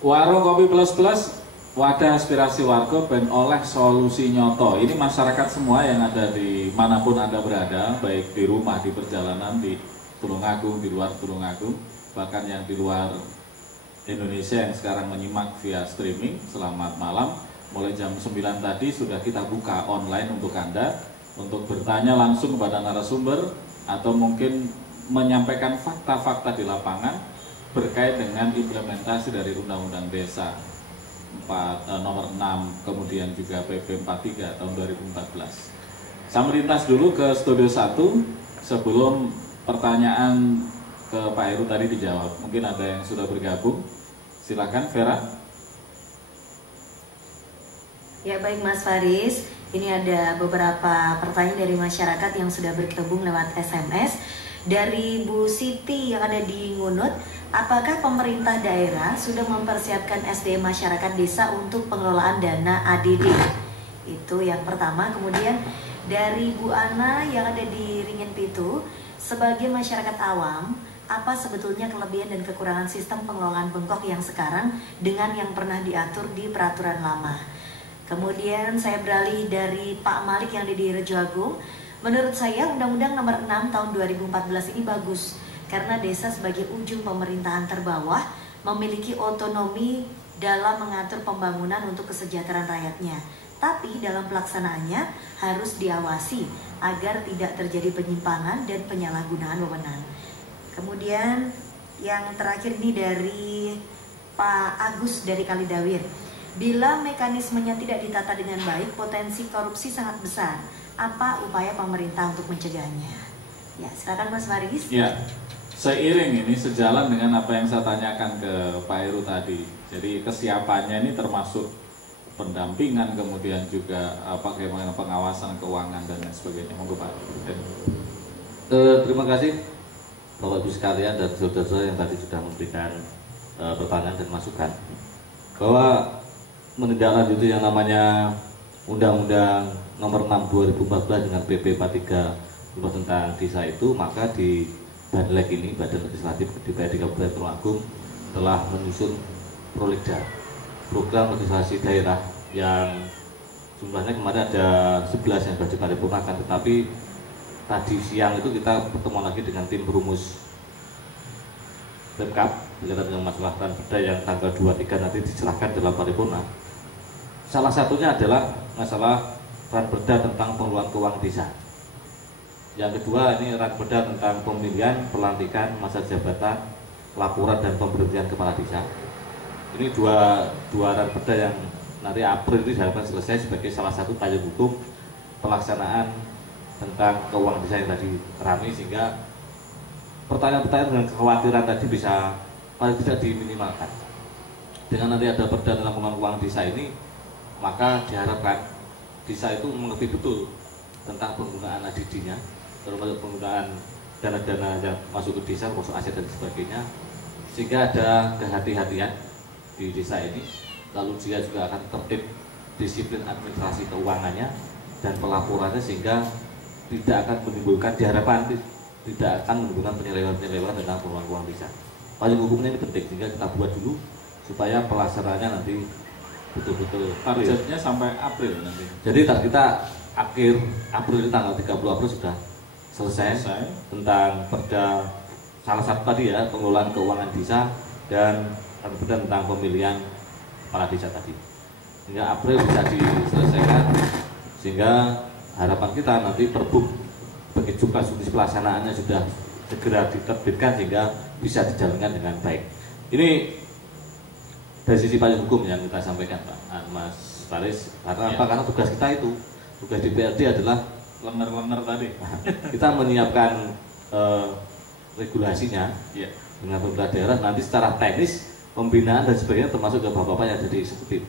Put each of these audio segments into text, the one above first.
Warung Kopi Plus Plus, wadah aspirasi warga ben oleh solusi nyoto. Ini masyarakat semua yang ada di manapun Anda berada, baik di rumah, di perjalanan, di Tulungagung, di luar Tulungagung, bahkan yang di luar Indonesia yang sekarang menyimak via streaming. Selamat malam. Mulai jam 9 tadi sudah kita buka online untuk Anda, untuk bertanya langsung kepada narasumber atau mungkin menyampaikan fakta-fakta di lapangan berkait dengan implementasi dari Undang-Undang Desa nomor 6, kemudian juga PP 43 tahun 2014. Saya melintas dulu ke studio 1 sebelum pertanyaan ke Pak Heru tadi dijawab. Mungkin ada yang sudah bergabung. Silakan Vera. Ya, baik Mas Faris. Ini ada beberapa pertanyaan dari masyarakat yang sudah bergabung lewat SMS. Dari Bu Siti yang ada di Ngunut, apakah pemerintah daerah sudah mempersiapkan SDM masyarakat desa untuk pengelolaan dana ADD? Itu yang pertama. Kemudian dari Bu Ana yang ada di Ringin Pitu, sebagai masyarakat awam, apa sebetulnya kelebihan dan kekurangan sistem pengelolaan bengkok yang sekarang dengan yang pernah diatur di peraturan lama? Kemudian saya beralih dari Pak Malik yang ada di Rejo Agung. Menurut saya Undang-Undang Nomor 6 Tahun 2014 ini bagus karena desa sebagai ujung pemerintahan terbawah memiliki otonomi dalam mengatur pembangunan untuk kesejahteraan rakyatnya. Tapi dalam pelaksanaannya harus diawasi agar tidak terjadi penyimpangan dan penyalahgunaan wewenang. Kemudian yang terakhir ini dari Pak Agus dari Kalidawir. Bila mekanismenya tidak ditata dengan baik, potensi korupsi sangat besar. Apa upaya pemerintah untuk mencegahnya? Ya, silakan Mas Faris. Ya, seiring ini sejalan dengan apa yang saya tanyakan ke Pak Heru tadi. Jadi kesiapannya ini termasuk pendampingan, kemudian juga bagaimana pengawasan keuangan dan lain sebagainya. Monggo Pak. Terima kasih Bapak Ibu sekalian dan saudara-saudara yang tadi sudah memberikan pertanyaan dan masukan bahwa menindaklanjuti yang namanya Undang-Undang Nomor 6 2014 dengan PP 43 tentang desa itu, maka di Banlek ini, Badan Legislatif DPRD Kabupaten Tulungagung telah menyusun Prolegda, program legislasi daerah yang jumlahnya kemarin ada 11 yang sudah diparipurnakan, tetapi tadi siang itu kita bertemu lagi dengan tim perumus Pemkab berkaitan dengan masalah ranperda yang tanggal 23 nanti diserahkan dalam paripurna. Salah satunya adalah masalah ranperda tentang pengelolaan keuangan desa. Yang kedua ini ranperda tentang pemilihan, pelantikan, masa jabatan, laporan dan pemberhentian kepala desa. Ini dua ranperda yang nanti April ini diharapkan selesai sebagai salah satu payung hukum pelaksanaan tentang keuangan desa yang tadi ramai, sehingga pertanyaan-pertanyaan dengan kekhawatiran tadi bisa paling tidak diminimalkan. Dengan nanti ada perda tentang pengelolaan keuangan desa ini, maka diharapkan desa itu mengerti betul tentang penggunaan ADD-nya, termasuk penggunaan dana-dana yang masuk ke desa, masuk aset dan sebagainya, sehingga ada kehati-hatian di desa ini. Lalu dia juga akan tertib disiplin administrasi keuangannya dan pelaporannya, sehingga tidak akan menimbulkan, diharapkan tidak akan menimbulkan penyelewengan tentang pengelolaan keuangan desa. Payung hukumnya ini penting, sehingga kita buat dulu supaya pelaksanaannya nanti betul-betul targetnya sampai April nanti. Jadi kita akhir April, tanggal 30 April sudah selesai tentang perda salah satu tadi ya, pengelolaan keuangan desa dan perda tentang pemilihan kepala desa tadi. Hingga April bisa diselesaikan, sehingga harapan kita nanti Perbuk begitu kasus pelaksanaannya sudah segera diterbitkan sehingga bisa dijalankan dengan baik. Ini dari sisi payung hukum yang kita sampaikan Pak Mas Faris, karena apa? Karena tugas kita itu, tugas DPRD adalah lener-lener tadi. Kita menyiapkan regulasinya dengan pemerintah daerah, nanti secara teknis pembinaan dan sebagainya termasuk ke bapak-bapak yang jadi eksekutif,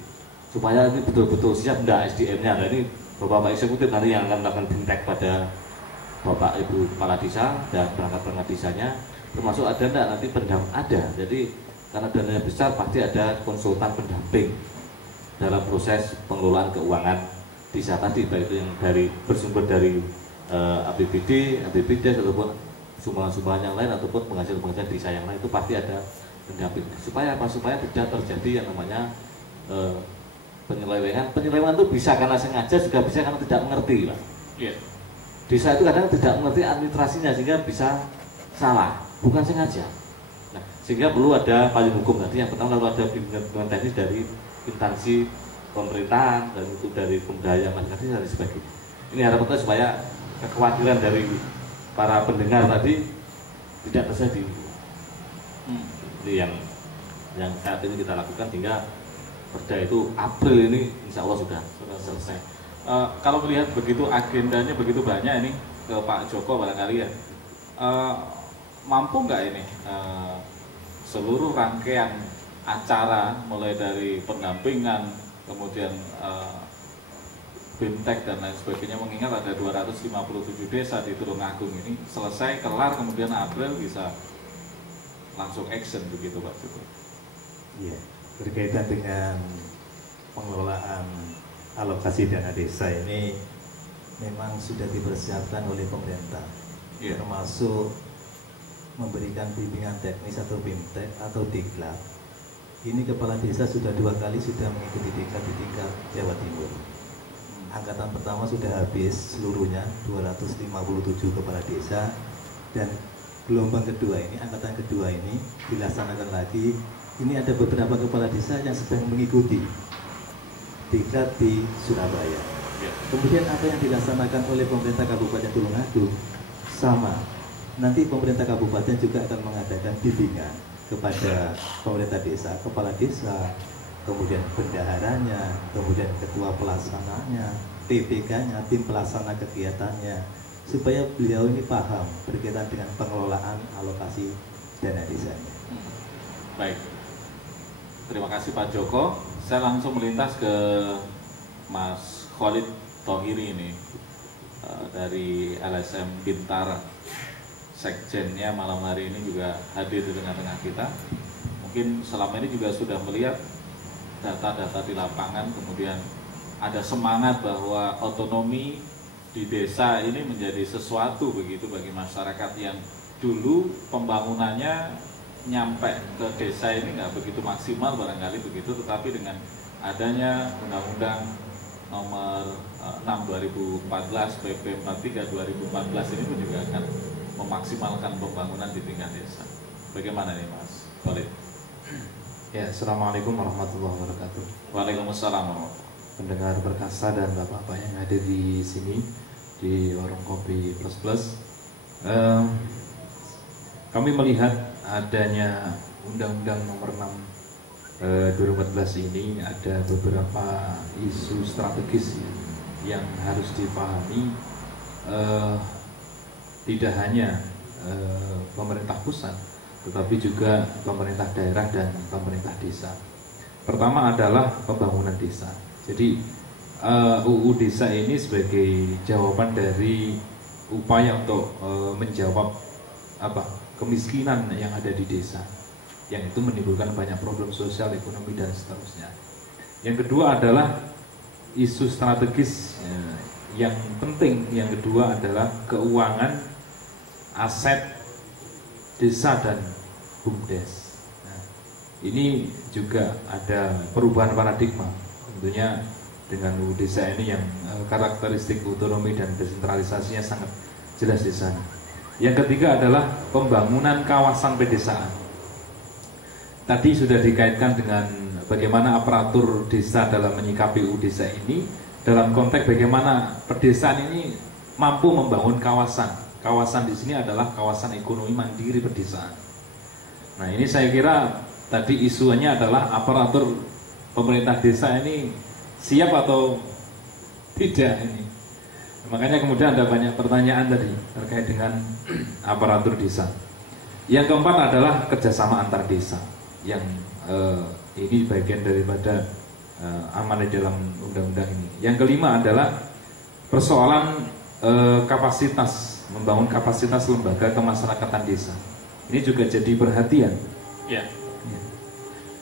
supaya ini betul-betul siap enggak SDM-nya. Nah, ini bapak-bapak eksekutif nanti yang akan melakukan bintek pada Bapak Ibu Kepala Desa dan perangkat-perangkat desanya, termasuk ada enggak nanti pendamping ada. Jadi karena dananya besar pasti ada konsultan pendamping dalam proses pengelolaan keuangan desa tadi, baik itu yang bersumber dari APBD, APBD ataupun sumbangan-sumbangan yang lain ataupun penghasilan desa yang lain, itu pasti ada pendamping. Supaya apa? Supaya tidak terjadi yang namanya penyelewengan. Penyelewengan itu bisa karena sengaja, juga bisa karena tidak mengerti, Pak. Iya. Desa itu kadang tidak mengerti administrasinya sehingga bisa salah, bukan sengaja. Nah, sehingga perlu ada payung hukum tadi. Yang pertama lalu ada bimbingan teknis dari instansi pemerintahan dan itu dari pemberdayaan masyarakat dan sebagainya. Ini harapan kita supaya kekhawatiran dari para pendengar tadi tidak terjadi. Jadi yang saat ini kita lakukan hingga perda itu April ini insya Allah sudah selesai. Kalau melihat begitu agendanya begitu banyak ini ke Pak Joko barangkali ya, mampu nggak ini seluruh rangkaian acara mulai dari pendampingan kemudian BIMTEK dan lain sebagainya, mengingat ada 257 desa di Tulungagung ini selesai kelar kemudian April bisa langsung action begitu Pak Joko. Iya, berkaitan dengan pengelolaan alokasi dana desa ini memang sudah dipersiapkan oleh pemerintah, termasuk memberikan bimbingan teknis atau BIMTEK atau Diklat. Ini kepala desa sudah 2 kali sudah mengikuti Diklat di tingkat Jawa Timur. Angkatan pertama sudah habis seluruhnya 257 kepala desa, dan gelombang kedua ini, angkatan kedua ini dilaksanakan lagi. Ini ada beberapa kepala desa yang sedang mengikuti Diklat di Surabaya. Kemudian apa yang dilaksanakan oleh pemerintah Kabupaten Tulungagung sama. Nanti pemerintah kabupaten juga akan mengadakan bimbingan kepada pemerintah desa, kepala desa, kemudian bendaharanya, kemudian ketua pelaksananya, PPK-nya, tim pelaksana kegiatannya, supaya beliau ini paham berkaitan dengan pengelolaan alokasi dana desanya. Baik, terima kasih Pak Joko. Saya langsung melintas ke Mas Khalid Thohiri ini dari LSM Bintara. Sekjennya malam hari ini juga hadir di tengah-tengah kita. Mungkin selama ini juga sudah melihat data-data di lapangan, kemudian ada semangat bahwa otonomi di desa ini menjadi sesuatu begitu bagi masyarakat yang dulu pembangunannya nyampe ke desa ini nggak begitu maksimal barangkali begitu, tetapi dengan adanya Undang-Undang Nomor 6 2014 PP 43 2014 ini pun juga akan memaksimalkan pembangunan di tingkat desa. Bagaimana nih Mas Khalid? Ya, Assalamualaikum warahmatullahi wabarakatuh. Waalaikumsalam warahmatullahi. Pendengar berkasa dan bapak-bapak yang hadir di sini di Warung Kopi Plus Plus, kami melihat adanya Undang-Undang Nomor 6 2014 ini ada beberapa isu strategis yang harus dipahami. Tidak hanya pemerintah pusat, tetapi juga pemerintah daerah dan pemerintah desa. Pertama adalah pembangunan desa. Jadi UU Desa ini sebagai jawaban dari upaya untuk menjawab kemiskinan yang ada di desa, yang itu menimbulkan banyak problem sosial, ekonomi dan seterusnya. Yang kedua adalah isu strategis yang penting. Yang kedua adalah keuangan aset desa dan BUMDes. Nah, ini juga ada perubahan paradigma tentunya dengan UU Desa ini yang karakteristik otonomi dan desentralisasinya sangat jelas di sana. Yang ketiga adalah pembangunan kawasan pedesaan. Tadi sudah dikaitkan dengan bagaimana aparatur desa dalam menyikapi UU Desa ini dalam konteks bagaimana pedesaan ini mampu membangun kawasan. Kawasan di sini adalah kawasan ekonomi mandiri pedesaan. Nah, ini saya kira tadi isunya adalah aparatur pemerintah desa ini siap atau tidak ini. Makanya kemudian ada banyak pertanyaan tadi terkait dengan aparatur desa. Yang keempat adalah kerjasama antar desa, yang ini bagian daripada amanat dalam undang-undang ini. Yang kelima adalah persoalan kapasitas, membangun kapasitas lembaga kemasyarakatan desa. Ini juga jadi perhatian. Ya.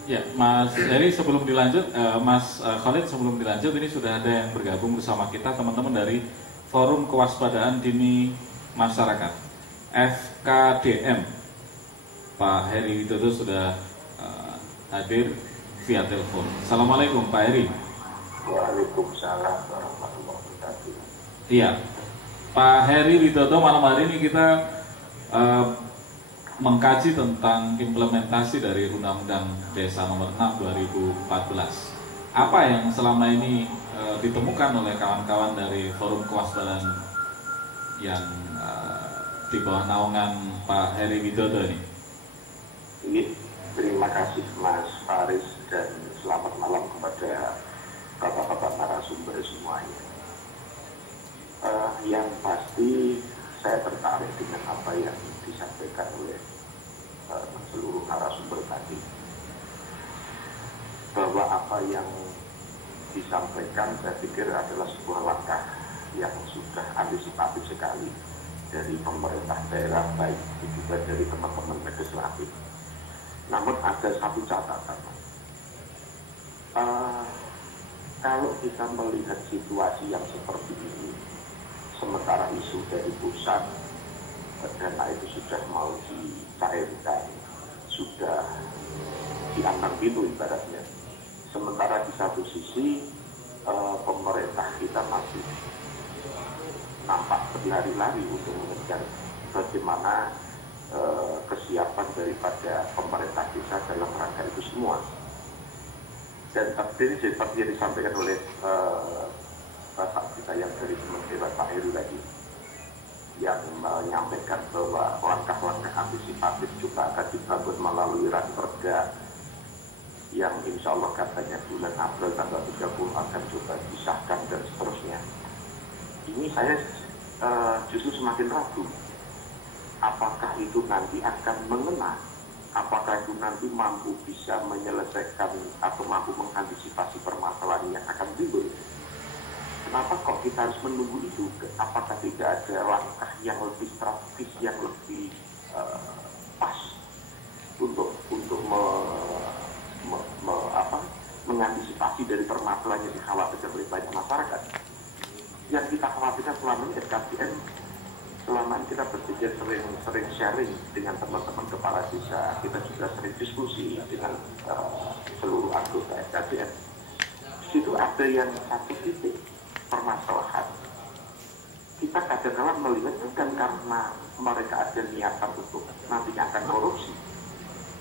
Ya, Mas Heri, sebelum dilanjut, Mas Khalid, sebelum dilanjut, ini sudah ada yang bergabung bersama kita, teman-teman dari Forum Kewaspadaan Dini Masyarakat, FKDM. Pak Heri Widodo sudah hadir via telepon. Assalamualaikum Pak Heri. Waalaikumsalam warahmatullahi wabarakatuh. Iya, Pak Heri Widodo, malam hari ini kita mengkaji tentang implementasi dari Undang-Undang Desa Nomor 6 2014. Apa yang selama ini ditemukan oleh kawan-kawan dari Forum Kewaspadaan yang di bawah naungan Pak Heri Widodo ini? Terima kasih Mas Faris dan selamat malam kepada bapak-bapak narasumber semuanya. Yang pasti saya tertarik dengan apa yang disampaikan oleh seluruh narasumber tadi, bahwa apa yang disampaikan saya pikir adalah sebuah langkah yang sudah antisipatif sekali dari pemerintah daerah, baik juga dari teman-teman legislatif. Namun ada satu catatan, kalau kita melihat situasi yang seperti ini, sementara isu dari pusat dana itu sudah mau dicairkan, sudah diantar pintu ibaratnya. Sementara di satu sisi pemerintah kita masih nampak berlari-lari untuk mengejar bagaimana kesiapan daripada pemerintah desa dalam rangka itu semua. Dan tadi seperti yang disampaikan oleh bapak kita yang dari Kementerian Pak Heru tadi, yang menyampaikan bahwa langkah-langkah antisipatif juga akan dibangun melalui Ranperda yang insya Allah katanya bulan April tanggal 30 akan coba disahkan dan seterusnya. Ini saya justru semakin ragu, apakah itu nanti akan mengena, apakah itu nanti mampu bisa menyelesaikan atau mampu mengantisipasi permasalahan yang akan timbul. Kenapa kok kita harus menunggu itu? Apakah tidak ada langkah yang lebih strategis, yang lebih pas untuk mengantisipasi dari permasalahan yang dikhawatirkan oleh banyak masyarakat? Yang kita khawatirkan selama ini FKBN, selama ini kita berpikir sering sharing dengan teman-teman kepala desa, kita juga sering diskusi dengan seluruh anggota FKBN. Di situ ada yang satu titik permasalahan. Kita kadang-kadang melihat bukan karena mereka ada niatan untuk nantinya akan korupsi,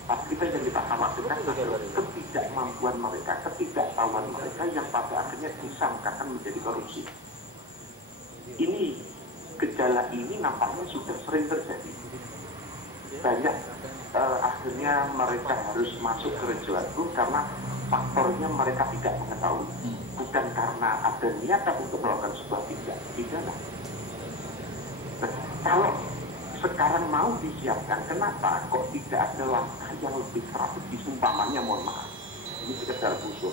tapi yang kita khawatirkan adalah ketidakmampuan mereka, ketidaktahuan mereka yang pada akhirnya disangkakan menjadi korupsi. Ini gejala ini nampaknya sudah sering terjadi. Banyak akhirnya mereka harus masuk ke rejelaku karena faktornya mereka tidak mengetahui, bukan karena ada niatan untuk melakukan sebuah tindak pidana. Nah, kalau sekarang mau disiapkan, kenapa kok tidak ada langkah yang lebih strategis? Umpamanya, mohon maaf, ini sekedar usul.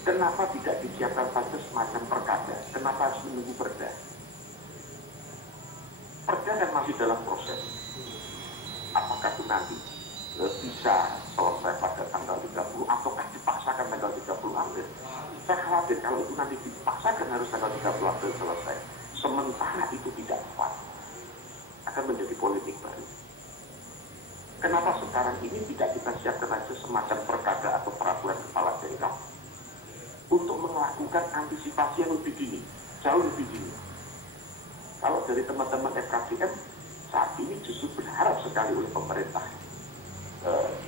Kenapa tidak disiapkan saja semacam perkada? Kenapa harus menunggu perda? Perda kan masih dalam proses. Apakah itu nanti bisa selesai pada tanggal 30 ataukah dipaksakan tanggal 30 April? Saya khawatir kalau itu nanti dipaksakan harus tanggal 30 April selesai, sementara itu tidak tepat, akan menjadi politik baru. Kenapa sekarang ini tidak kita siapkan saja semacam perkada atau peraturan kepala daerah untuk melakukan antisipasi yang lebih dini, jauh lebih dini? Kalau dari teman-teman FKBN saat ini justru berharap sekali oleh pemerintah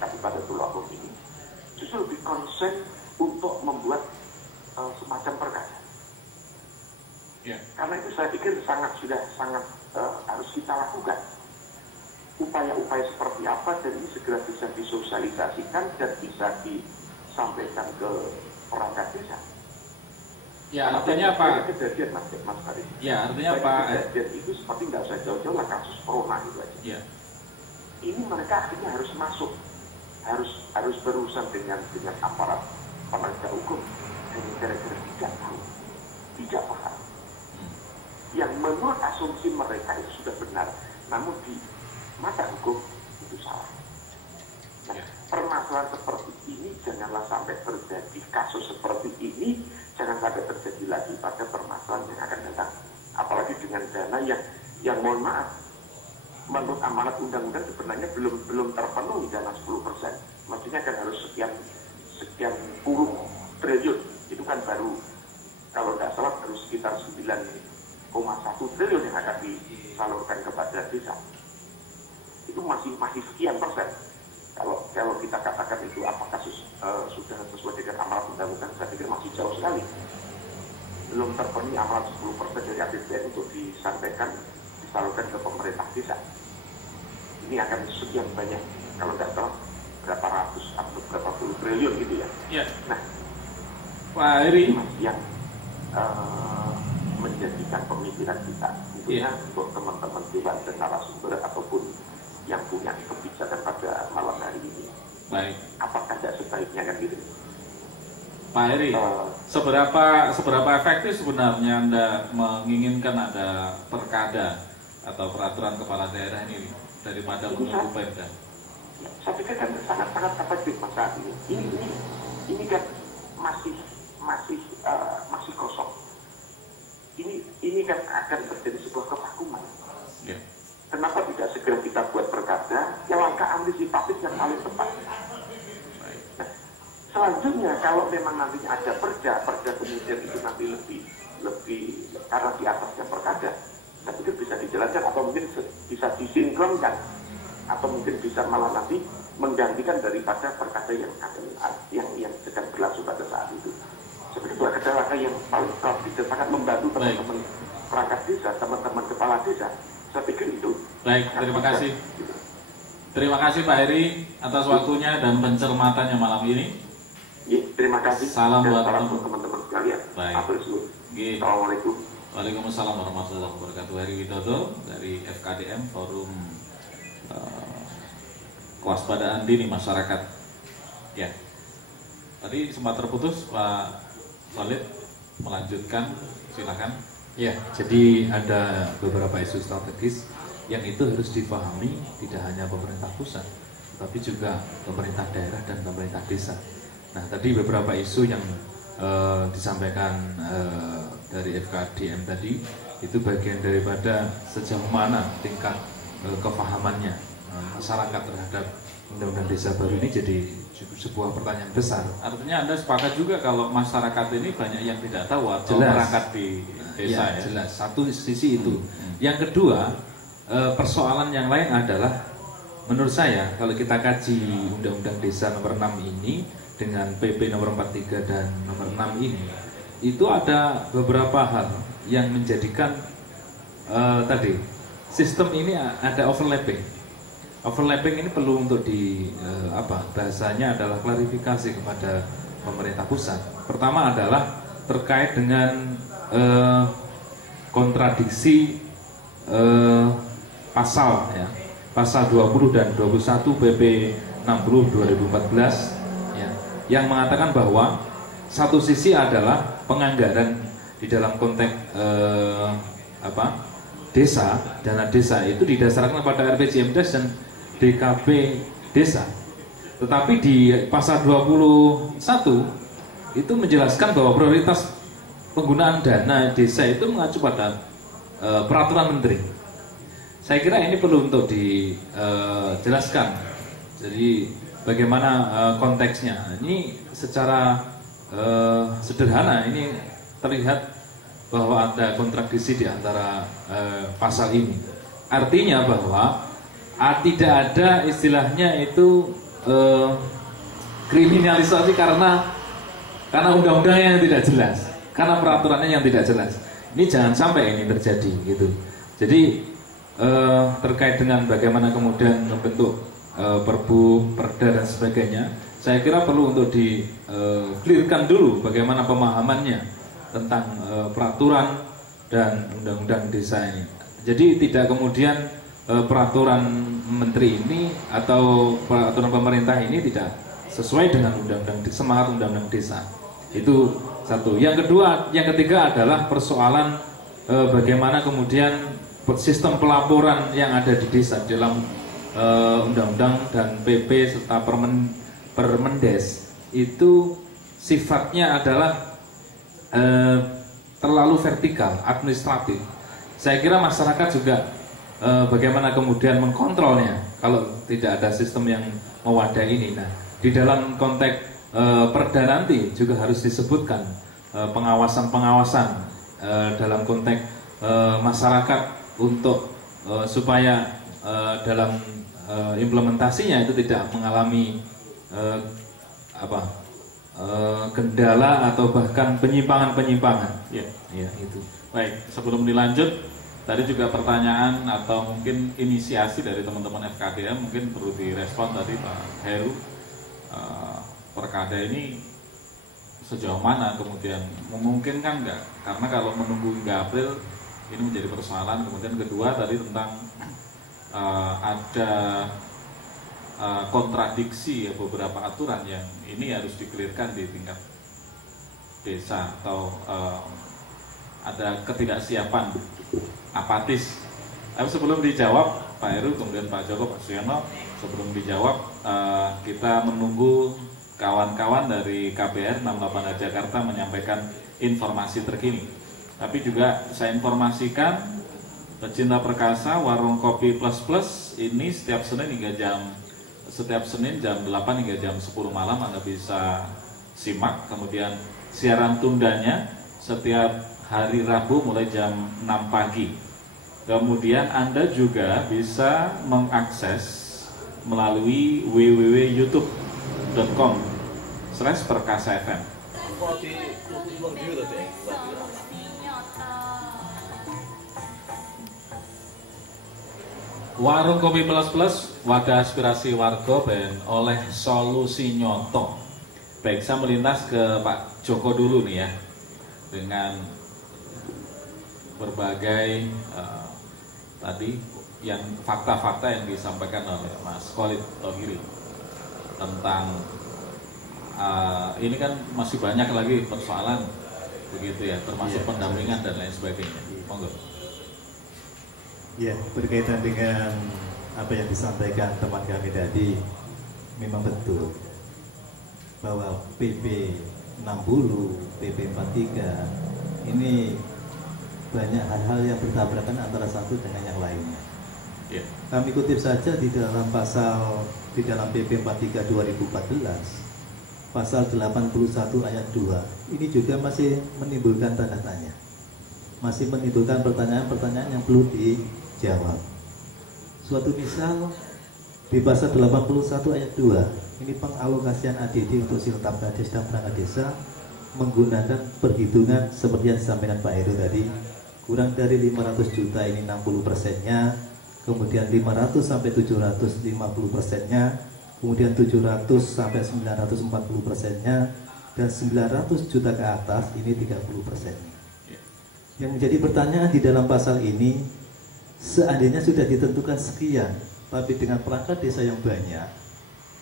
Kabupaten Tulungagung ini justru lebih konsen untuk membuat semacam perkada. Karena itu saya pikir sudah sangat harus kita lakukan upaya-upaya seperti apa, dan ini segera bisa disosialisasikan dan bisa disampaikan ke perangkat desa. Ya, artinya apa? Kejadian Mas Farid. Ya, artinya apa? Kejadian itu seperti nggak usah jauh-jauh lah, kasus corona itu aja. Ya. Ini mereka akhirnya harus masuk, harus berurusan dengan aparat penegak hukum, hanya gara-gara tidak tahu, tidak paham. Yang menurut asumsi mereka itu sudah benar, namun di mata hukum itu salah. Nah, permasalahan seperti ini janganlah sampai terjadi, kasus seperti ini jangan sampai terjadi lagi pada permasalahan yang akan datang. Apalagi dengan dana yang mohon maaf, menurut amanat undang-undang sebenarnya belum terpenuhi dana 10%, masih ini akan harus sekian puluh triliun. Itu kan baru, kalau tidak salah baru sekitar 9,1 triliun yang akan disalurkan kepada desa. Itu masih sekian persen. Kalau kita katakan itu apakah sudah sesuai dengan amalan undang-undang, saya pikir masih jauh sekali. Belum terpenuhi amalan 10% dari APBN untuk disalurkan ke pemerintah desa. Ini akan sekian banyak, kalau tidak salah berapa ratus atau berapa puluh triliun gitu ya. Ya. Nah, Pak Heri, yang menjadikan pemikiran kita tentunya untuk teman-teman dewan dan narasumber ataupun yang punya kebijakan pada malam hari ini. Baik. Apakah tidak sebaiknya kan gitu? Pak Heri, seberapa efektif sebenarnya Anda menginginkan ada perkada atau peraturan kepala daerah ini daripada menunggu Pemda? Ya, saya pikir kan sangat efektif mas saat ini. Ini kan masih kosong. Ini kan akan terjadi sebuah kevakuman. Ya. Kenapa tidak segera kita buat perkada? Ya langkah antisipatif yang paling tepat. Nah, selanjutnya kalau memang nantinya ada perda kemudian itu nanti lebih karena di atasnya perkada, saya pikir bisa dijalankan atau mungkin bisa disinkronkan atau mungkin bisa malah nanti menggantikan daripada perkada yang sedang berlangsung pada saat itu. Seperti itu adalah langkah yang paling bisa sangat membantu teman-teman perangkat desa, teman-teman kepala desa. Saya pikir itu. Baik, terima kasih. Terima kasih Pak Heri atas waktunya dan pencermatannya malam ini. Ya, terima kasih. Salam buat teman-teman sekalian. Baik. Assalamualaikum. Waalaikumsalam warahmatullahi wabarakatuh. Heri Widodo dari FKDM Forum Kewaspadaan Dini Masyarakat. Ya. Tadi sempat terputus Pak Solid, melanjutkan, silakan. Ya, jadi ada beberapa isu strategis yang itu harus dipahami tidak hanya pemerintah pusat, tapi juga pemerintah daerah dan pemerintah desa. Nah, tadi beberapa isu yang disampaikan dari FKDM tadi itu bagian daripada sejauh mana tingkat kepahamannya masyarakat terhadap undang-undang desa baru ini jadi sebuah pertanyaan besar. Artinya Anda sepakat juga kalau masyarakat ini banyak yang tidak tahu atau perangkat di desa ya? Jelas, satu sisi itu. Yang kedua, persoalan yang lain adalah menurut saya kalau kita kaji Undang-Undang Desa nomor 6 ini dengan PP nomor 43 dan nomor 6 ini, itu ada beberapa hal yang menjadikan tadi sistem ini ada overlapping. Overlapping ini perlu untuk bahasanya adalah klarifikasi kepada pemerintah pusat. Pertama adalah terkait dengan kontradiksi pasal ya, pasal 20 dan 21 PP 60 2014 ya, yang mengatakan bahwa satu sisi adalah penganggaran di dalam konteks desa, dana desa itu didasarkan pada RPJMdes dan DKP desa. Tetapi di pasal 21 itu menjelaskan bahwa prioritas penggunaan dana desa itu mengacu pada peraturan menteri. Saya kira ini perlu untuk dijelaskan. Jadi bagaimana konteksnya? Ini secara sederhana ini terlihat bahwa ada kontradiksi di antara pasal ini. Artinya bahwa tidak ada istilahnya itu kriminalisasi karena undang-undangnya yang tidak jelas, karena peraturannya yang tidak jelas. Ini jangan sampai ini terjadi gitu. Jadi terkait dengan bagaimana kemudian membentuk perbu, perda dan sebagainya, saya kira perlu untuk di-clearkan dulu bagaimana pemahamannya tentang peraturan dan undang-undang desa ini. Jadi tidak kemudian peraturan menteri ini atau peraturan pemerintah ini tidak sesuai dengan semangat undang-undang desa. Itu satu. Yang ketiga adalah persoalan bagaimana kemudian sistem pelaporan yang ada di desa dalam undang-undang dan PP serta Permendes itu sifatnya adalah terlalu vertikal, administratif. Saya kira masyarakat juga bagaimana kemudian mengkontrolnya kalau tidak ada sistem yang mewadai ini. Nah, di dalam konteks perda nanti juga harus disebutkan pengawasan-pengawasan dalam konteks masyarakat untuk supaya dalam implementasinya itu tidak mengalami kendala atau bahkan penyimpangan-penyimpangan. Ya, ya itu. Baik, sebelum dilanjut, tadi juga pertanyaan atau mungkin inisiasi dari teman-teman FKDM mungkin perlu direspon tadi Pak Heru. Perkada ini sejauh mana kemudian memungkinkan nggak? Karena kalau menunggu hingga April ini menjadi persoalan. Kemudian kedua tadi tentang ada kontradiksi ya, beberapa aturan yang ini harus dikelirkan di tingkat desa atau ada ketidaksiapan, apatis. Tapi sebelum dijawab Pak Heru, kemudian Pak Joko, Pak Suyono, sebelum dijawab kita menunggu kawan-kawan dari KBR 68 Jakarta menyampaikan informasi terkini. Tapi juga saya informasikan pecinta perkasa Warung Kopi Plus Plus ini setiap Senin jam 8 hingga jam 10 malam Anda bisa simak. Kemudian siaran tundanya setiap hari Rabu mulai jam 6 pagi. Kemudian Anda juga bisa mengakses melalui www.youtube.com/perkasa-fm. Warung Kopi Plus Plus, wadah aspirasi warga ben oleh solusi nyoto. Baik, saya melintas ke Pak Joko dulu nih ya, dengan berbagai tadi yang fakta-fakta yang disampaikan oleh Mas Khalid Thohiri tentang ini kan masih banyak lagi persoalan begitu ya, termasuk pendampingan dan lain sebagainya. Monggo. Ya, berkaitan dengan apa yang disampaikan teman kami tadi, memang betul bahwa PP 60, PP 43 ini banyak hal-hal yang bertabrakan antara satu dengan yang lainnya. Yeah. Kami kutip saja di dalam PP 43 2014, pasal 81 ayat 2, ini juga masih menimbulkan tanda tanya. Masih menimbulkan pertanyaan-pertanyaan yang perlu dijawab. Suatu misal di pasal 81 ayat 2, ini pengalokasian ADD untuk siltap kades dan perangkat desa menggunakan perhitungan seperti yang disampaikan Pak Heru tadi, kurang dari 500 juta ini 60%-nya, kemudian 500 sampai 750%-nya, kemudian 700 sampai 940%-nya, dan 900 juta ke atas ini 30%-nya. Yang menjadi pertanyaan di dalam pasal ini, seandainya sudah ditentukan sekian, tapi dengan perangkat desa yang banyak,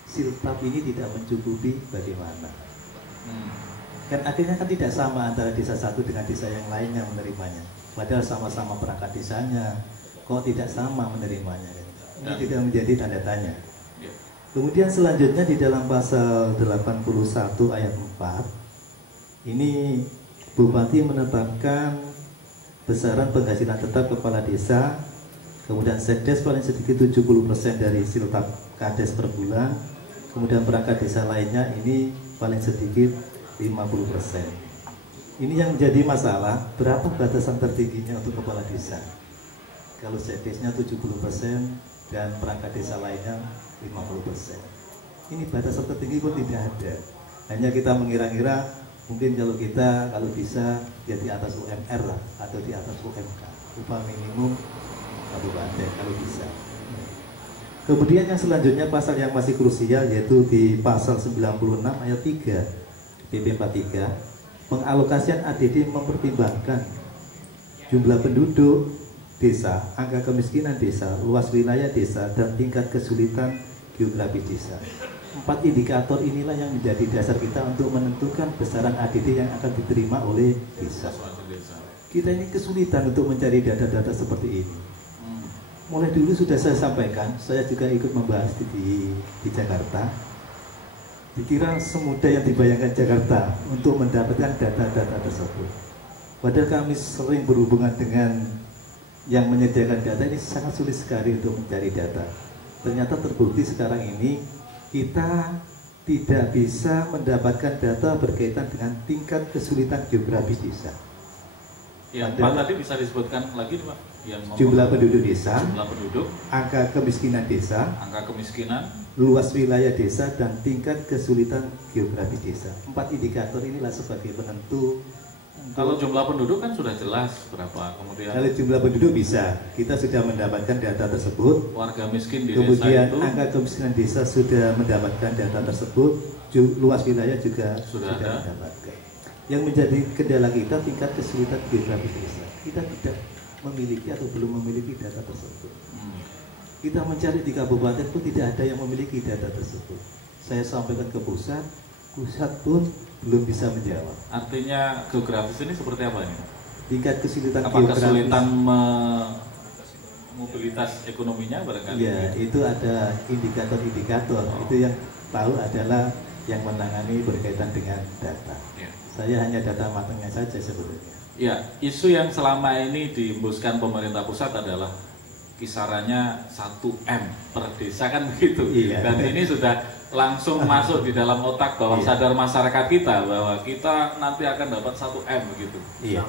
siltap ini tidak mencukupi, bagaimana? Kan akhirnya kan tidak sama antara desa satu dengan desa yang lain yang menerimanya. Padahal sama-sama perangkat desanya, kok tidak sama menerimanya? Ini tidak menjadi tanda tanya. Kemudian selanjutnya di dalam pasal 81 ayat 4, ini Bupati menetapkan besaran penghasilan tetap kepala desa, kemudian sekdes paling sedikit 70% dari siltap kades per bulan, kemudian perangkat desa lainnya ini paling sedikit 50%. Ini yang menjadi masalah, berapa batasan tertingginya untuk kepala desa? Kalau sekdesnya 70% dan perangkat desa lainnya 50%. Ini batasan tertinggi pun tidak ada. Hanya kita mengira-ngira mungkin kalau bisa ya di atas UMR lah, atau di atas UMK, upah minimum kabupaten kalau bisa. Kemudian yang selanjutnya pasal yang masih krusial, yaitu di pasal 96 ayat 3 PP 43, pengalokasian ADD mempertimbangkan jumlah penduduk desa, angka kemiskinan desa, luas wilayah desa, dan tingkat kesulitan geografi desa. 4 indikator inilah yang menjadi dasar kita untuk menentukan besaran ADD yang akan diterima oleh desa. Kita ini kesulitan untuk mencari data-data seperti ini. Mulai dulu sudah saya sampaikan, saya juga ikut membahas di Jakarta. Dikira semudah yang dibayangkan Jakarta untuk mendapatkan data-data tersebut. Padahal kami sering berhubungan dengan yang menyediakan data, ini sangat sulit sekali untuk mencari data. Ternyata terbukti sekarang ini kita tidak bisa mendapatkan data berkaitan dengan tingkat kesulitan geografi desa. Yang Pak tadi bisa disebutkan lagi Pak? Yang jumlah penduduk desa, jumlah penduduk, angka kemiskinan desa, angka kemiskinan, luas wilayah desa, dan tingkat kesulitan geografi desa. 4 indikator inilah sebagai penentu. Kalau jumlah penduduk kan sudah jelas berapa, kemudian kalau jumlah penduduk bisa, kita sudah mendapatkan data tersebut. Warga miskin di kemudian desa itu, angka kemiskinan desa sudah mendapatkan data tersebut, luas wilayah juga sudah mendapatkan. Yang menjadi kendala kita tingkat kesulitan geografi desa. Kita tidak memiliki atau belum memiliki data tersebut. Kita mencari di kabupaten pun tidak ada yang memiliki data tersebut. Saya sampaikan ke pusat pun belum bisa menjawab. Artinya geografis ini seperti apa ini? Tingkat kesulitan apakah geografis. Kesulitan mobilitas ekonominya barangkali? Ya, itu ada indikator-indikator. Itu yang tahu adalah yang menangani berkaitan dengan data. Ya. Saya hanya data matangnya saja sebetulnya. Ya, isu yang selama ini diembuskan pemerintah pusat adalah kisarannya 1M per desa kan begitu. Iya. Dan ini sudah langsung masuk di dalam otak bawah sadar masyarakat kita bahwa kita nanti akan dapat 1M begitu. Iya.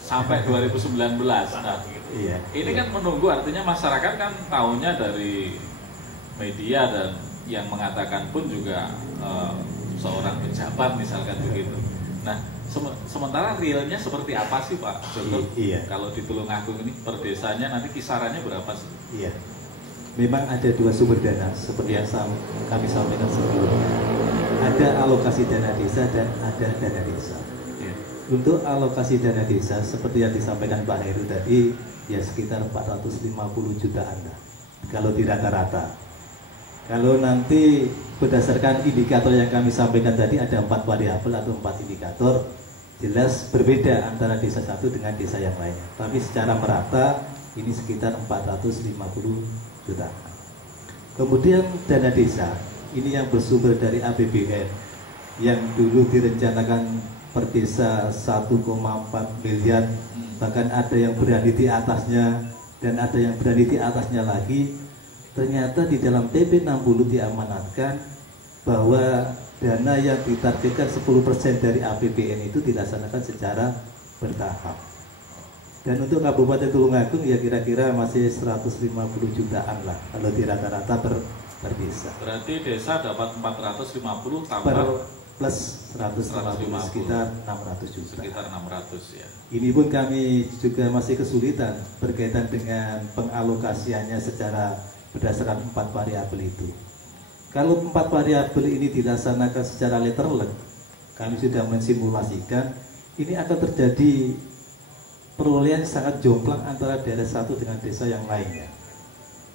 Sampai 2019. Nah, iya. Ini kan menunggu, artinya masyarakat kan tahunya dari media dan yang mengatakan pun juga seorang pejabat misalkan begitu. Nah, sementara realnya seperti apa sih Pak Joko? Iya. Kalau di Tulungagung ini per desanya nanti kisarannya berapa sih? Iya. Memang ada 2 sumber dana seperti yang kami sampaikan sebelumnya. Ada alokasi dana desa dan ada dana desa. Iya. Untuk alokasi dana desa seperti yang disampaikan Pak Heru tadi, ya sekitar 450 jutaan lah. Kalau di rata-rata. Kalau nanti berdasarkan indikator yang kami sampaikan tadi ada 4 variabel atau 4 indikator, jelas berbeda antara desa satu dengan desa yang lainnya. Tapi secara merata ini sekitar 450 juta. Kemudian dana desa ini yang bersumber dari APBN yang dulu direncanakan per desa 1,4 miliar, bahkan ada yang berani di atasnya dan ada yang berani di atasnya lagi. Ternyata di dalam PP 60 diamanatkan bahwa dana yang ditargetkan 10% dari APBN itu dilaksanakan secara bertahap. Dan untuk Kabupaten Tulungagung ya kira-kira masih 150 jutaan lah kalau di rata-rata per desa. Berarti desa dapat 450 tambah plus 150 sekitar 600 juta. Sekitar 600 ya. Ini pun kami juga masih kesulitan berkaitan dengan pengalokasiannya secara berdasarkan 4 variabel itu. Kalau 4 variabel ini dilaksanakan secara letterlek, kami sudah mensimulasikan ini akan terjadi perolehan sangat jomplang antara daerah satu dengan desa yang lainnya.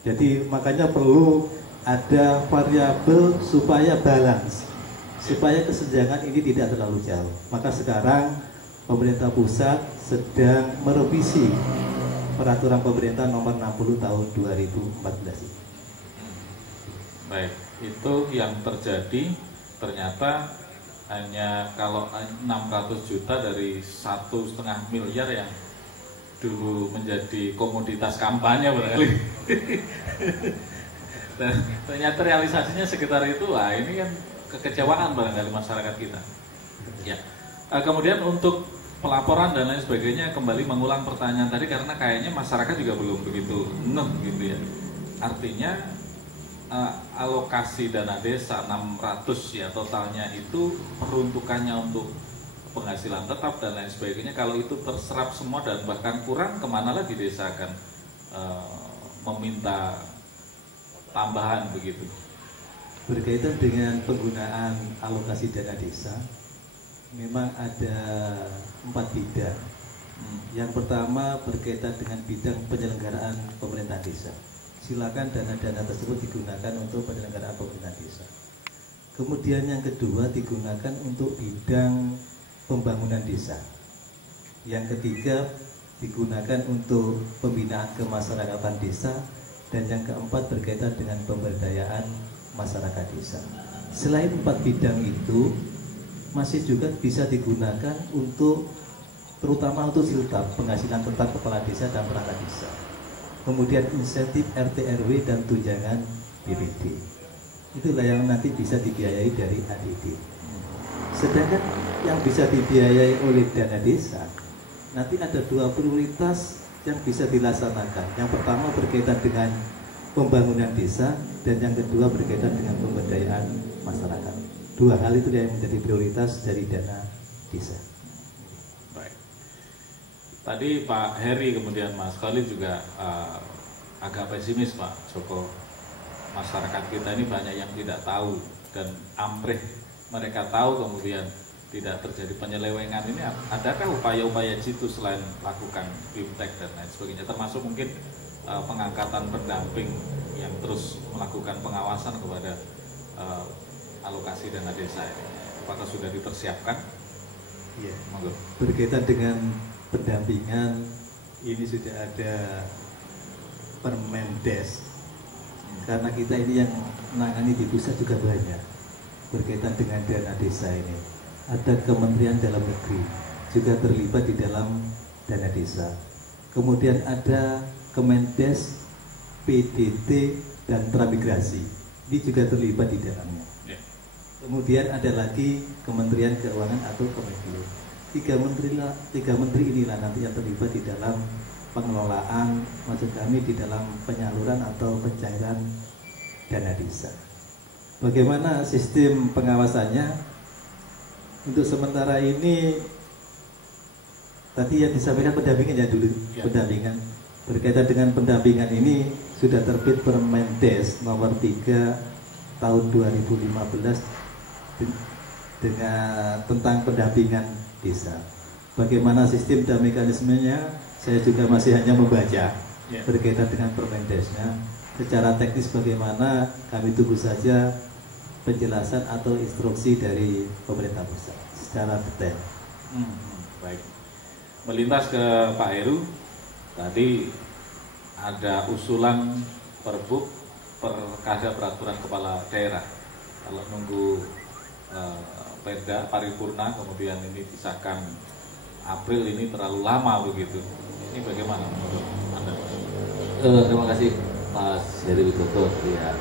Jadi makanya perlu ada variabel supaya balance, supaya kesenjangan ini tidak terlalu jauh. Maka sekarang pemerintah pusat sedang merevisi Peraturan Pemerintah Nomor 60 Tahun 2014 ini. Baik, itu yang terjadi ternyata hanya kalau 600 juta dari 1,5 miliar yang dulu menjadi komoditas kampanye berarti. Dan ternyata realisasinya sekitar itu, wah ini kan kekecewaan barangkali masyarakat kita. Ya. Kemudian untuk pelaporan dan lain sebagainya, kembali mengulang pertanyaan tadi karena kayaknya masyarakat juga belum begitu gitu ya. Artinya alokasi dana desa 600 ya totalnya itu peruntukannya untuk penghasilan tetap dan lain sebagainya. Kalau itu terserap semua dan bahkan kurang, kemana lagi desa akan meminta tambahan begitu? Berkaitan dengan penggunaan alokasi dana desa, memang ada 4 bidang. Yang pertama berkaitan dengan bidang penyelenggaraan pemerintahan desa. Silakan dana-dana tersebut digunakan untuk penyelenggaraan pemerintahan desa. Kemudian yang kedua digunakan untuk bidang pembangunan desa. Yang ketiga digunakan untuk pembinaan kemasyarakatan desa. Dan yang keempat berkaitan dengan pemberdayaan masyarakat desa. Selain 4 bidang itu, masih juga bisa digunakan untuk terutama untuk siltap, penghasilan tetap kepala desa dan perangkat desa. Kemudian insentif RT RW dan tunjangan BPD. itulah yang nanti bisa dibiayai dari ADD. Sedangkan yang bisa dibiayai oleh dana desa, nanti ada 2 prioritas yang bisa dilaksanakan. Yang pertama berkaitan dengan pembangunan desa, dan yang kedua berkaitan dengan pemberdayaan masyarakat. 2 hal itu yang menjadi prioritas dari dana desa. Baik. Tadi Pak Heri kemudian Mas Khalid juga agak pesimis Pak Joko. Masyarakat kita ini banyak yang tidak tahu dan amrih mereka tahu kemudian tidak terjadi penyelewengan. Ini adakah upaya-upaya jitu selain lakukan BIMTEK dan lain sebagainya, termasuk mungkin pengangkatan pendamping yang terus melakukan pengawasan kepada alokasi dana desa ini? Apakah sudah dipersiapkan? Iya. Berkaitan dengan pendampingan, ini sudah ada Permendes. Karena kita ini yang menangani di pusat juga banyak berkaitan dengan dana desa ini. Ada Kementerian Dalam Negeri juga terlibat di dalam dana desa. Kemudian ada Kemendes, PDT, dan Transmigrasi. Ini juga terlibat di dalamnya. Kemudian ada lagi Kementerian Keuangan atau Kemenlu. Tiga menteri inilah nanti yang terlibat di dalam pengelolaan, maksud kami di dalam penyaluran atau pencairan dana desa. Bagaimana sistem pengawasannya? Untuk sementara ini tadi yang disampaikan pendampingan ya dulu. Pendampingan berkaitan dengan pendampingan ini sudah terbit Permendes nomor 3 tahun 2015 dengan tentang pendampingan desa. Bagaimana sistem dan mekanismenya? Saya juga masih hanya membaca berkaitan dengan Permendesnya. Secara teknis bagaimana, kami tunggu saja penjelasan atau instruksi dari pemerintah pusat secara detail. Baik. Melintas ke Pak Heru, tadi ada usulan Perbup Perkada Peraturan Kepala Daerah. Kalau nunggu Perda paripurna kemudian ini disahkan April, ini terlalu lama begitu. Ini bagaimana menurut Anda? Terima kasih Mas Heri Widodo ya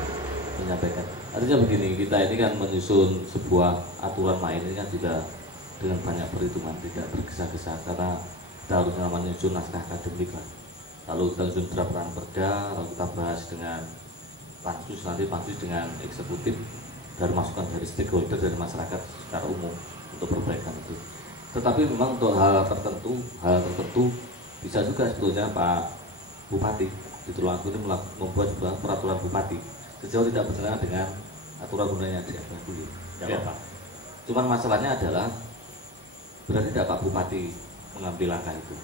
menyampaikan. Artinya begini, kita ini kan menyusun sebuah aturan main ini kan juga dengan banyak perhitungan, tidak tergesa-gesa karena kita harus menyusun naskah akademik lah. Lalu kita susun draft perda, lalu kita bahas dengan pansus, nanti pansus dengan eksekutif dan masukan dari stakeholder dari masyarakat secara umum untuk perbaikan itu. Tetapi memang untuk hal tertentu bisa juga sebetulnya Pak Bupati di Tulungagung ini membuat sebuah peraturan bupati sejauh tidak bertentangan dengan aturan undang yang diatur dulu. Tidak apa-apa. Cuman masalahnya adalah berani tidak Pak Bupati mengambil langkah itu?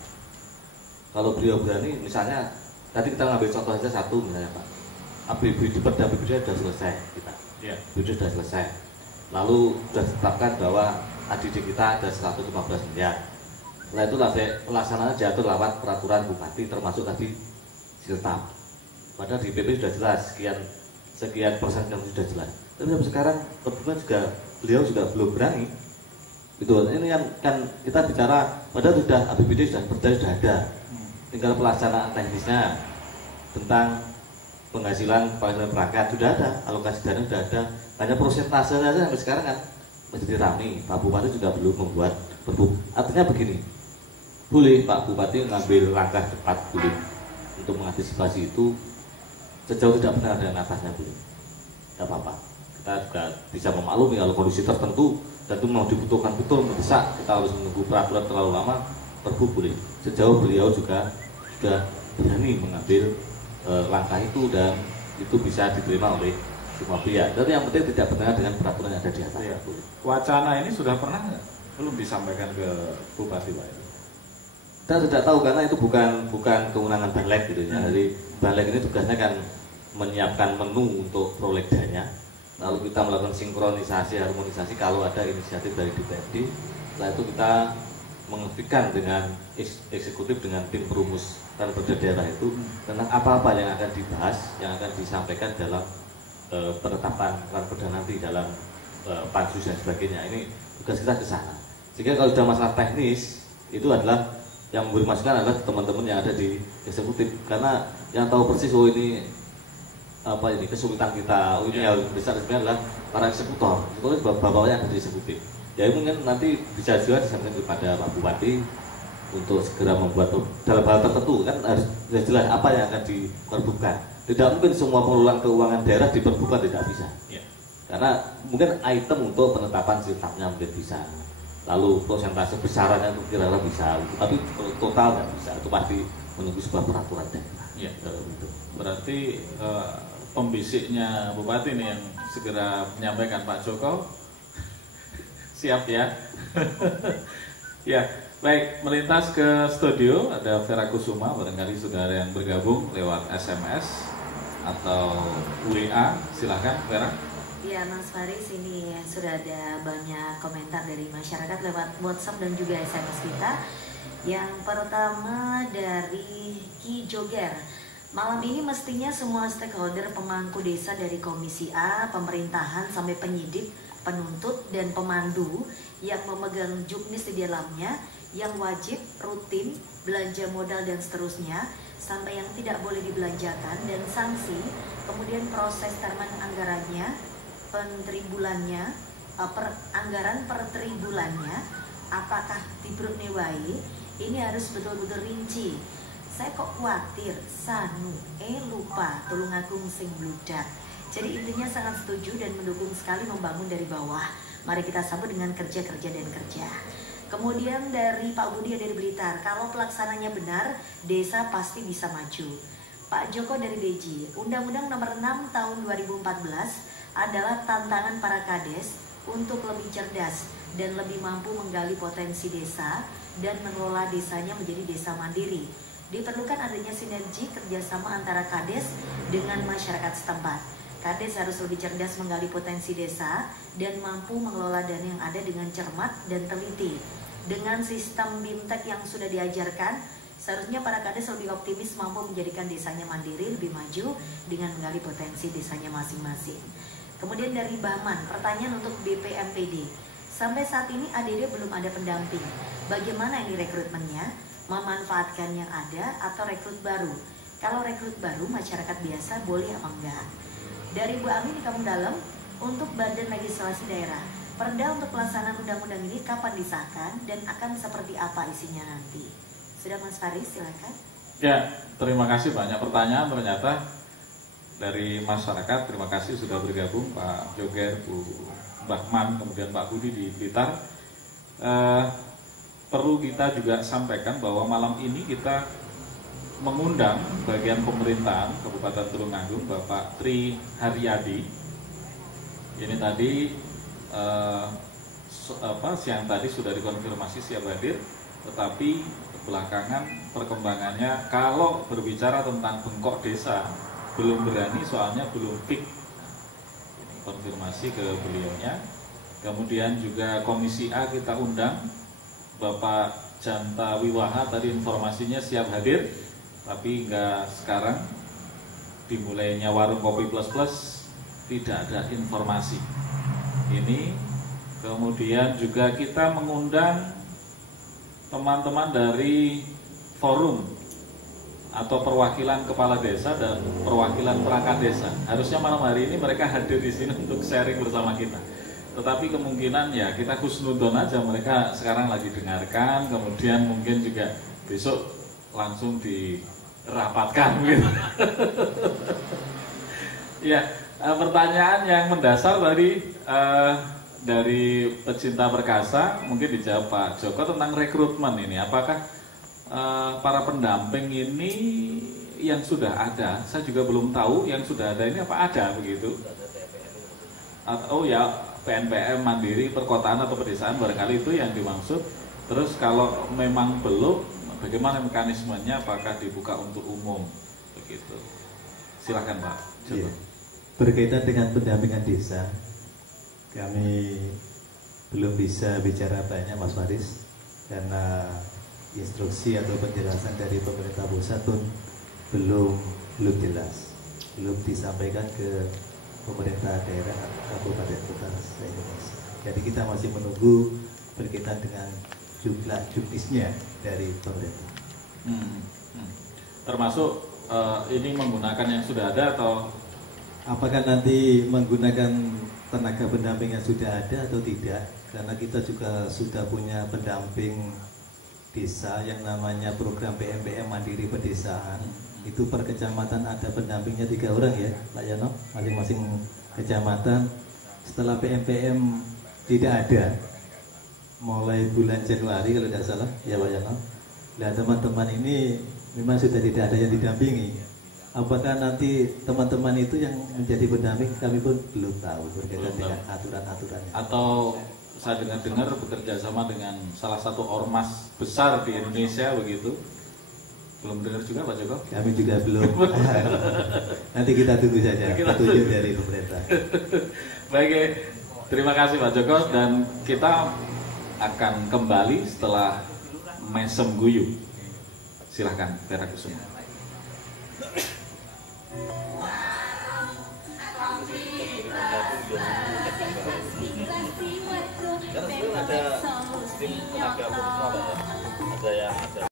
Kalau beliau berani, misalnya tadi kita ngambil contoh saja satu misalnya Pak, APBD Perda APBD sudah selesai kita, APBD sudah selesai. Lalu sudah ditetapkan bahwa ADD kita ada 115 miliar. Setelah itu pelaksanaan diatur lewat peraturan bupati termasuk tadi siltap. Padahal di PP sudah jelas sekian persen yang sudah jelas. Tapi sampai sekarang kebetulan juga beliau juga belum berani. Itu ini kan kita bicara padahal sudah APBD sudah ada. Tinggal pelaksanaan teknisnya tentang penghasilan perangkat sudah ada, alokasi dana sudah ada. Hanya persentase saja sampai sekarang kan menjadi ramai. Pak Bupati juga belum membuat Perbup. Artinya begini, boleh Pak Bupati mengambil langkah cepat boleh untuk mengantisipasi itu sejauh tidak benar dengan atasnya boleh, tidak apa-apa. Kita juga bisa memaklumi kalau kondisi tertentu dan itu mau dibutuhkan betul mendesak, kita harus menunggu peraturan terlalu lama. Perbup boleh sejauh beliau juga sudah berani mengambil langkah itu dan itu bisa diterima oleh semua pihak. Tapi yang penting tidak bertentangan dengan peraturan yang ada di atas. Wacana ini sudah pernah nggak? Belum disampaikan ke Bupati Pak? Kita tidak tahu karena itu bukan kewenangan Banlek gitu ya. Jadi Banlek ini tugasnya kan menyiapkan menu untuk prolegdanya. Lalu kita melakukan sinkronisasi, harmonisasi kalau ada inisiatif dari DPRD. Setelah itu kita mengetikkan dengan eksekutif dengan tim perumus dan perda daerah itu tentang apa-apa yang akan dibahas, yang akan disampaikan dalam penetapan perda nanti dalam pansus dan sebagainya. Ini tugas kita ke sana. Sehingga kalau sudah masalah teknis itu adalah yang memberi masukan adalah teman-teman yang ada di eksekutif karena yang tahu persis oh ini kesulitan kita. Ini yang besar sebenarnya adalah para eksekutor. Itu bapaknya yang dari eksekutif. Ya mungkin nanti bisa juga disampaikan kepada Pak Bupati untuk segera membuat dalam hal tertentu kan harus jelas apa yang akan diperbukan. Tidak mungkin semua pengelolaan keuangan daerah diperbukan, tidak bisa. Ya. Karena mungkin item untuk penetapan sifatnya mungkin bisa. Lalu persentase besarannya itu kira-kira bisa, tapi total nggak bisa. Itu pasti menunggu sebuah peraturan daerah. Ya. Gitu. Berarti pembisiknya Bupati nih yang segera menyampaikan Pak Joko siap ya. Ya, baik, melintas ke studio ada Vera Kusuma, barangkali saudara yang bergabung lewat SMS atau WA, silahkan Vera. Ya Mas Faris, ini sudah ada banyak komentar dari masyarakat lewat WhatsApp dan juga SMS kita. Yang pertama dari Ki Joger. Malam ini mestinya semua stakeholder pemangku desa dari Komisi A, pemerintahan sampai penyidik, penuntut dan pemandu yang memegang juknis di dalamnya, yang wajib rutin belanja modal dan seterusnya, sampai yang tidak boleh dibelanjakan dan sanksi, kemudian proses terman anggarannya, pentribulannya, anggaran per tribulannya, apakah tibruk newai, ini harus betul-betul rinci. Saya kok khawatir, sanu, lupa, tulungagung sing bludak. Jadi intinya sangat setuju dan mendukung sekali membangun dari bawah. Mari kita sambut dengan kerja-kerja dan kerja. Kemudian dari Pak Budi dari Blitar, kalau pelaksananya benar, desa pasti bisa maju. Pak Joko dari Beji, Undang-Undang Nomor 6 Tahun 2014 adalah tantangan para kades untuk lebih cerdas dan lebih mampu menggali potensi desa dan mengelola desanya menjadi desa mandiri. Diperlukan adanya sinergi kerjasama antara kades dengan masyarakat setempat. Kades harus lebih cerdas menggali potensi desa dan mampu mengelola dana yang ada dengan cermat dan teliti. Dengan sistem BIMTEK yang sudah diajarkan, seharusnya para kades lebih optimis mampu menjadikan desanya mandiri, lebih maju dengan menggali potensi desanya masing-masing. Kemudian dari Bahman, pertanyaan untuk BPMPD. Sampai saat ini ADD belum ada pendamping. Bagaimana ini rekrutmennya? Memanfaatkan yang ada atau rekrut baru? Kalau rekrut baru, masyarakat biasa boleh apa enggak? Dari Bu Ami di Kampung Dalam, untuk Badan Legislasi Daerah, perda untuk pelaksanaan undang-undang ini kapan disahkan dan akan seperti apa isinya nanti? Sudah Mas Faris, silakan. Ya, terima kasih, banyak pertanyaan ternyata dari masyarakat. Terima kasih sudah bergabung Pak Joger, Bu Bahman, kemudian Pak Budi di Blitar. Perlu kita juga sampaikan bahwa malam ini kita mengundang bagian pemerintahan Kabupaten Tulungagung Bapak Tri Haryadi. Ini tadi siang tadi sudah dikonfirmasi siap hadir, tetapi belakangan perkembangannya kalau berbicara tentang bengkok desa belum berani, soalnya belum fix. Ini konfirmasi ke beliaunya. Kemudian juga Komisi A kita undang Bapak Janta Wiwaha, tadi informasinya siap hadir, tapi enggak sekarang. Dimulainya warung kopi plus tidak ada informasi. Ini kemudian juga kita mengundang teman-teman dari forum atau perwakilan kepala desa dan perwakilan perangkat desa. Harusnya malam hari ini mereka hadir di sini untuk sharing bersama kita. Tetapi kemungkinan ya kita husnudon aja, mereka sekarang lagi dengarkan, kemudian mungkin juga besok langsung dirapatkan gitu. Ya, pertanyaan yang mendasar tadi dari pecinta perkasa mungkin dijawab Pak Joko tentang rekrutmen ini. Apakah para pendamping ini yang sudah ada? Saya juga belum tahu yang sudah ada ini apa ada begitu. Oh ya, PNPM mandiri perkotaan atau pedesaan barangkali itu yang dimaksud. Terus kalau memang belum, bagaimana mekanismenya? Apakah dibuka untuk umum begitu? Silakan Pak. Iya. Berkaitan dengan pendampingan desa, kami belum bisa bicara banyak Mas Faris karena instruksi atau penjelasan dari pemerintah pusat pun belum jelas, belum disampaikan ke pemerintah daerah kabupaten kota se-Indonesia. Jadi kita masih menunggu berkaitan dengan jumlah juknisnya dari pemerintah. Termasuk ini menggunakan yang sudah ada atau apakah nanti menggunakan tenaga pendamping yang sudah ada atau tidak? Karena kita juga sudah punya pendamping desa yang namanya program PMPM Mandiri Pedesaan. Itu per kecamatan ada pendampingnya 3 orang ya, Pak Yono, masing-masing kecamatan. Setelah PMPM tidak ada, mulai bulan Januari kalau tidak salah, ya Pak Yono. Nah teman-teman ini memang sudah tidak ada yang didampingi. Apakah nanti teman-teman itu yang menjadi pendamping kami pun belum tahu berkaitan dengan aturan-aturannya. Atau saya dengar bekerja sama dengan salah satu ormas besar di Indonesia begitu? Belum dengar juga Pak Joko? Kami juga belum. Nanti kita tunggu saja petunjuk dari pemerintah. Baik, terima kasih Pak Joko, dan kita akan kembali setelah Mesem Guyu. Silahkan Tera Kusuma. Karena sebenarnya ada sistem tenaga ada yang ada